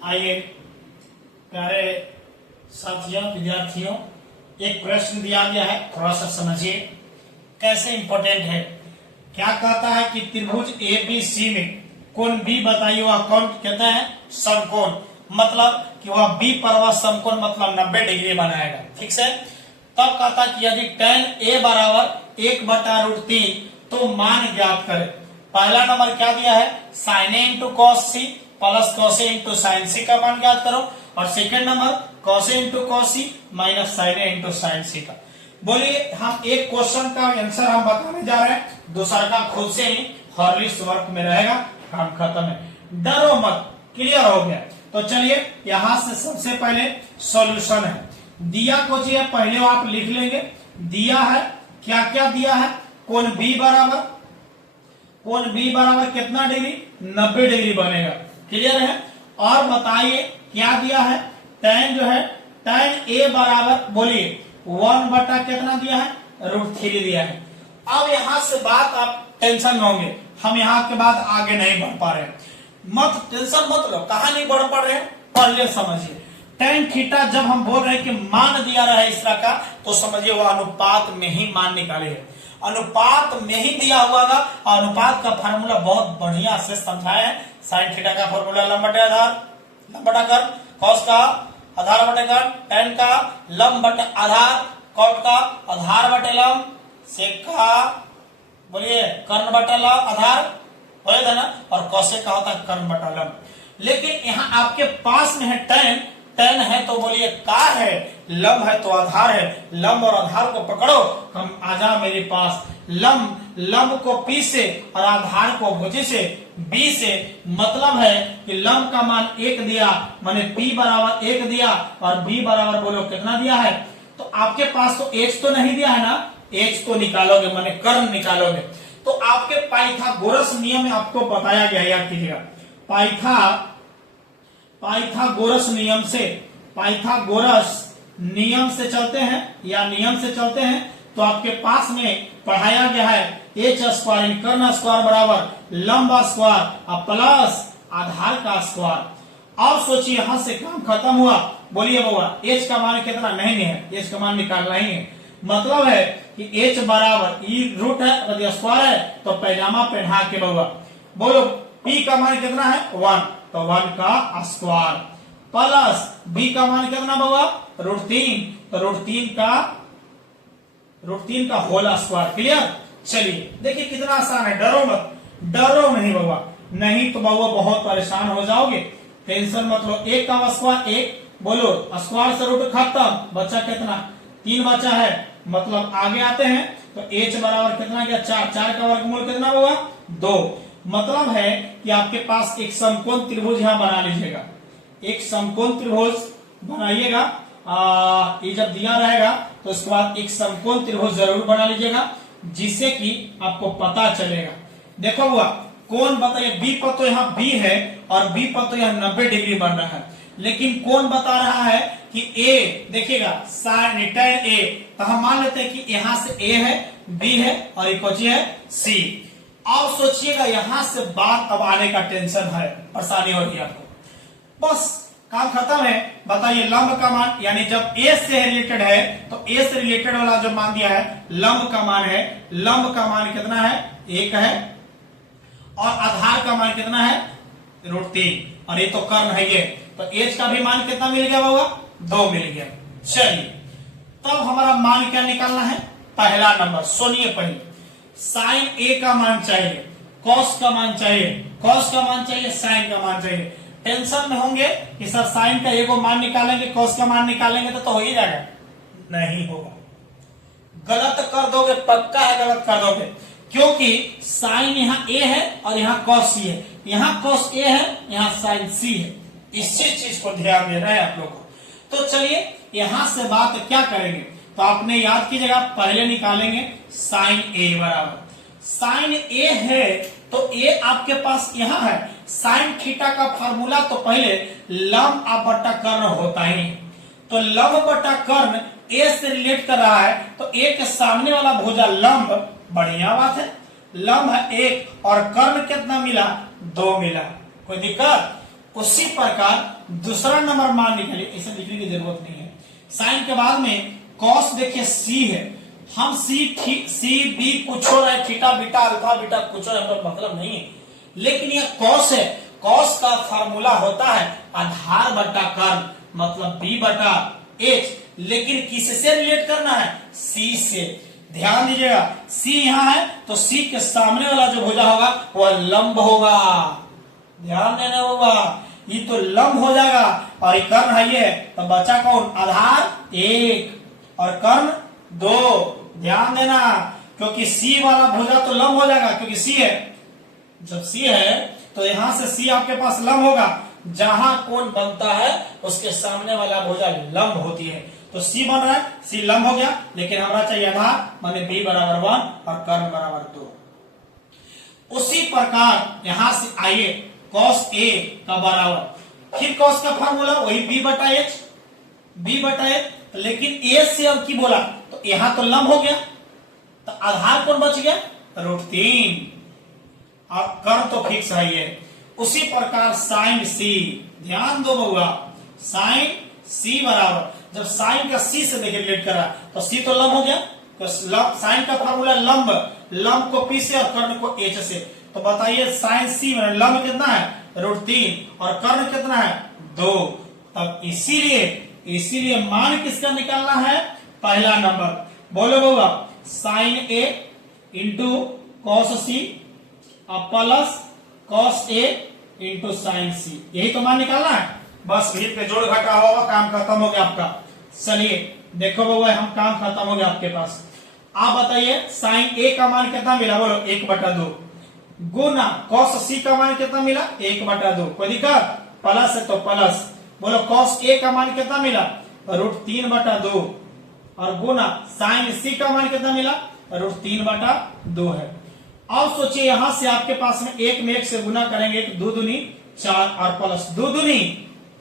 आइए प्यारे साथियों, विद्यार्थियों, एक प्रश्न दिया गया है, थोड़ा सा समझिए कैसे इंपॉर्टेंट है। क्या कहता है कि त्रिभुज ABC में कोण B बताइए, वह कौन कहता है समकोण, मतलब कि वह B पर वह समकोण मतलब 90 डिग्री बनाएगा। ठीक है। तब कहता कि यदि tan A बराबर 1/√3 तो मान ज्ञात करें। पहला नंबर क्या दिया है, sin A into cos C plus cos A into sin C का मान ज्ञात करो, और second number cos A into cos C minus sin A into sin C का। बोलिए, हम एक क्वेश्चन का आंसर हम बताने जा रहे हैं, दूसरा का खुद से ही हॉर्लिक्स वर्क में रहेगा, काम खत्म है। डरो मत, क्लियर हो गया। तो चलिए यहां से सबसे पहले सॉल्यूशन है। दिया को जी पहले आप लिख लेंगे। दिया है, क्या क्या दिया है, कोण B बराबर कितना डिग्री, 90 डिग्री बनेगा। क्लियर है। और बताइए क्या दिया है, tan जो है tan A बराबर बोलिए 1 बटा कितना दिया है, √3 दिया है। अब यहां से बात आप टेंशन में होंगे, हम यहाँ के बाद आगे नहीं बढ़ पा रहे हैं। मत टेंशन मत लो, कहा नहीं बढ़ पा रहे हैं, पहले समझिए। tan थीटा जब हम बोल रहे हैं कि मान दिया रहा है इस तरह का, तो समझिए वो अनुपात में ही मान निकाले है, अनुपात में ही दिया हुआ था। अनुपात का फार्मूला बहुत बढ़िया से समझाया है। साइन थीटा का फार्मूला लंब बटे आधार, लंब बटा कर्ण, कॉस का आधार बटे कर्ण, tan का लंब बटे आधार, कॉट का आधार बटे लंब, सेक का बोलिए कर्ण बटा लंब आधार हो था ना, और कौशिक का होता है कर्ण बटा लंब। लेकिन यहाँ आपके पास में है tan है तो बोलिए का है, लंब है तो आधार है, लंब और आधार को पकड़ो, हम आजा मेरे पास। लंब को P से और आधार को भुज से B से, मतलब है कि लंब का मान 1 दिया, माने P बराबर 1 दिया, और B बराबर बोलो कितना दिया है। तो आपके पास तो H तो नहीं दिया है ना, H तो निकालोगे, माने कर्ण निकालोगे। तो आपके पाइथागोरस नियम में आपको बताया गया, याद कीजिएगा। पाइथागोरस नियम से चलते हैं या नियम से चलते हैं, तो आपके पास में पढ़ाया गया है h² कर्ण स्क्वायर बराबर लंब स्क्वायर और प्लस आधार का स्क्वायर। अब सोचिए यहां से काम खत्म हुआ। बोलिए बाबा h का मान कितना, नहीं है, h का मान निकालना ही है। मतलब है कि h बराबर रूट है, स्क्वायर है, तो पैजामा पहना के बाबा बोलो p का मान कितना है 1, तो 1 का स्क्वायर, प्लस b का मान कितना बाबा √3, तो √3 का होल स्क्वायर। क्लियर। चलिए देखिए कितना आसान है, डरो मत, डरो नहीं बाबा, नहीं तो बाबा बहुत परेशान हो जाओगे। टेंशन मत लो। 1 का स्क्वायर 1, बोलो स्क्वायर से रूट खत्म, बचा कितना 3 बचा है, मतलब आगे आते हैं तो h बराबर कितना गया 4, 4 का वर्गमूल कितना होगा 2। मतलब है कि आपके पास एक समकोण त्रिभुज यहां बना लीजिएगा, एक समकोण त्रिभुज बनाइएगा। ये जब दिया रहेगा तो उसके बाद एक समकोण त्रिभुज जरूर बना लीजिएगा, जिससे कि आपको पता चलेगा। देखो हुआ कौन बताइए, बी पर तो यहाँ B है और B पर तो यहाँ 90 डिग्री बन रहा है, लेकिन कौन बता रहा है कि A, देखिएगा tan A, तो हम मान लेते हैं कि यहाँ से A है, B है और एक है C। अब सोचिएगा यहां से बात अब आने का टेंशन है, परेशानी हो रही है आपको, बस काम खत्म है। बताइए लंब का मान, यानी जब A से रिलेटेड है तो A से रिलेटेड वाला जो मान दिया है लंब का मान है, लंब का मान कितना है 1 है, और आधार का मान कितना है √3, और ये तो कर्ण है ये, तो H का भी मान कितना मिल गया बाबा 2 मिल गया। चलिए तब हमारा मान क्या निकालना है, पहला नंबर सुनिए, पहले साइन A का मान चाहिए, कॉस का मान चाहिए, कॉस का मान चाहिए, साइन का मान चाहिए। टेंशन में होंगे कि सर साइन का एक मान निकालेंगे, कॉस का मान निकालेंगे तो हो ही जाएगा, नहीं होगा, गलत कर दोगे, पक्का है गलत कर दोगे, क्योंकि साइन यहाँ A है और यहाँ कॉस C है, यहाँ कॉस A है, यहाँ साइन C है। इसी चीज को ध्यान देना है आप लोग को। तो चलिए यहां से बात क्या करेंगे, तो आपने याद कीजिएगा, पहले निकालेंगे साइन A बराबर, साइन A है तो A आपके पास यहाँ है, साइन थीटा का फार्मूला तो पहले लंब बटा कर्ण होता ही, तो लंब बटा कर्ण A से रिलेट कर रहा है, तो A के सामने वाला भुजा लंब, बढ़िया बात है, लंब है 1 और कर्ण कितना मिला 2 मिला, कोई दिक्कत उसी प्रकार दूसरा नंबर मान निकालिए, इसे लिखने की जरूरत नहीं है। साइन के बाद में कॉस देखिए सी है, हम सी बी कुछ हो रहा है, थीटा बीटा अल्फा बीटा कुछ हो रहा है, मतलब नहीं है, लेकिन यह कॉस है। कॉस का फार्मूला होता है आधार बटा कर्ण, मतलब बी बटा एच, लेकिन किससे रिलेट करना है? सी से। ध्यान दीजिएगा, सी यहां है तो सी के सामने वाला जो भुजा होगा वह लंब होगा, ध्यान देना होगा, ये तो लंब हो जाएगा, और ये कर्ण है ये, तो बचा कौन? आधार एक और कर्ण दो। ध्यान देना, क्योंकि सी वाला भुजा तो लंब हो जाएगा, क्योंकि सी है, जब सी है तो यहां से सी आपके पास लंब होगा, जहां कोण बनता है उसके सामने वाला भुजा लंब होती है, तो सी बन रहा है, सी लंब हो गया, लेकिन हमारा चाहिए आधार, माने बी बराबर 1 और कर्ण बराबर 2। उसी प्रकार यहां से आइए कॉस ए का बराबर, फिर कॉस का फार्मूला वही बी बटा एच, बी बटा एच, लेकिन ए से अब की बोला तो यहां तो लंब हो गया, तो आधार कौन बच गया? √3, और कर्ण तो फिक्स है ये। उसी प्रकार साइन सी, ध्यान दो बउआ, साइन सी बराबर, जब साइन का सी से देखिए रिलेट करा तो सी तो लंब हो गया, तो साइन का फार्मूला लंब, लंब को पी से और कर्ण को एच से, तो बताइए साइन सी में लंब कितना है? √3, और कर्ण कितना है? 2। तब इसीलिए मान किसका निकालना है? पहला नंबर। बोलो बउआ, साइन ए इंटू कॉस सी और plus cos A into sine सी, यही तो मान निकालना है। बस फिर पे जोड़ घटा होगा, काम खत्म हो गया आपका। चलिए देखो बउआ, हम काम खत्म हो गया आपके पास। आप बताइए साइन ए का मान कितना मिला? बोलो 1/2, गुना कॉस सी का मान कितना मिला? 1/2। कोई दिक्कत? प्लस है तो प्लस। बोलो कॉस ए का मान कितना मिला? √3/2, और गुना साइन सी का मान कितना मिला? √3/2 है। अब सोचिए यहां से आपके पास में एक में एक से गुना करेंगे तो 2 दूनी 4 और प्लस 2 दूनी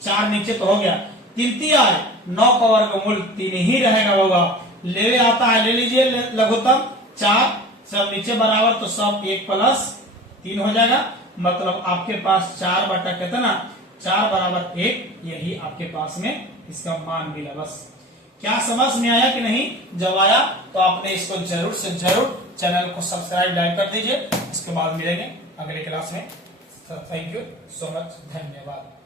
4, नीचे तो हो गया 3 आए, 9 का वर्गमूल 3 ही रहेगा बाबा। ले आता है ले लीजिए लघुत्तम 4, सब नीचे बराबर, तो सब 1 + 3 हो जाएगा, मतलब आपके पास 4 बटा कितना? 4 बराबर 1, यही आपके पास में इसका मान मिला। बस क्या समझ में आया कि नहीं? जब आया तो आपने इसको जरूर से जरूर चैनल को सब्सक्राइब लाइक कर दीजिए। इसके बाद मिलेंगे अगले क्लास में। थैंक यू सो मच, धन्यवाद।